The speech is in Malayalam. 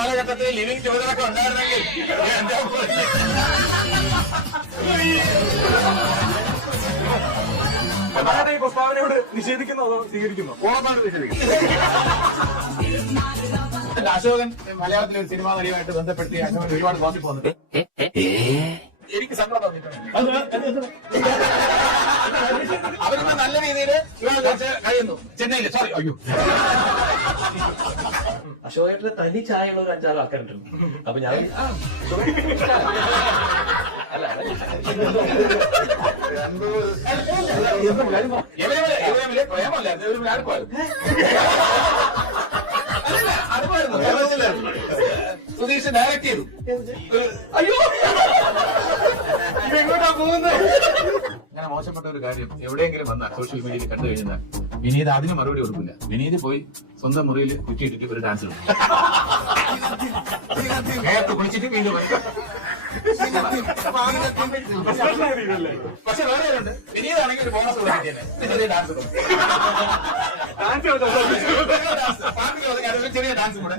കാലഘട്ടത്തിൽ ലിവിംഗ് ടുഗദറൊക്കെ ഉണ്ടായിരുന്നെങ്കിൽ ഈ പ്രസ്താവനയോട് നിഷേധിക്കുന്നോ അതോ സ്വീകരിക്കുന്നോ? ഓണമാണ് നിഷേധിക്കുന്നത്. അശോകൻ മലയാളത്തിലെ ഒരു സിനിമാ നടിയുമായിട്ട് ബന്ധപ്പെടുത്തി അശോകൻ ഒരുപാട് ഗോസിപ്പ് വന്നിട്ട് എനിക്ക് സങ്കടം തോന്നിയിട്ടുണ്ട്. അവരൊന്ന് നല്ല രീതിയിൽ കഴിയുന്നു ചെന്നൈയില്. സോറി, അയ്യോ, അശോകേട്ടന് തനി ചായയുള്ള ഒരു 5-6 ആൾക്കാരുണ്ട്. അപ്പൊ ഞാൻ ഇവരെ പ്രേമല്ലായിരുന്നു, ഒരു ലാടുപ്പായിരുന്നു. സുധീഷ് ഡയറക്ട് ചെയ്തു. അയ്യോ, എങ്ങോട്ടാ പോകുന്നത്? അങ്ങനെ മോശപ്പെട്ട ഒരു കാര്യം എവിടെയെങ്കിലും വന്നാൽ സോഷ്യൽ മീഡിയയിൽ കണ്ടു കഴിഞ്ഞാൽ വിനീത് അതിന് മറുപടി കൊടുക്കില്ല. വിനീത് പോയി സ്വന്തം മുറിയിൽ കുറ്റിയിട്ടിട്ട് ഒരു ഡാൻസ് കളിക്കും. കുളിച്ചിട്ട് വീണ്ടും പക്ഷെ വേറെ ഉണ്ട്. വിനീതാണെങ്കിൽ ഒരു ബോണസ് കൊടുക്കില്ലേ, ചെറിയ ഡാൻസ് ചെറിയ ഡാൻസ് കൂടെ